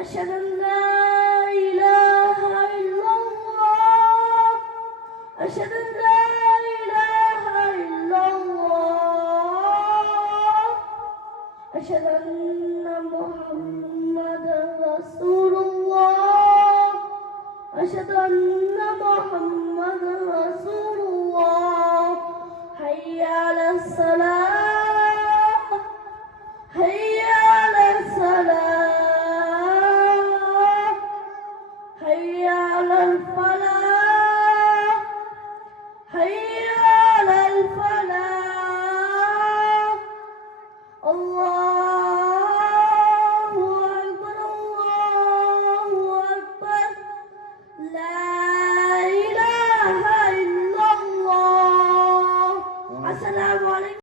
أشهد أن لا إله إلا الله أشهد أن لا إله إلا الله أشهد أن محمدا رسول الله أشهد أن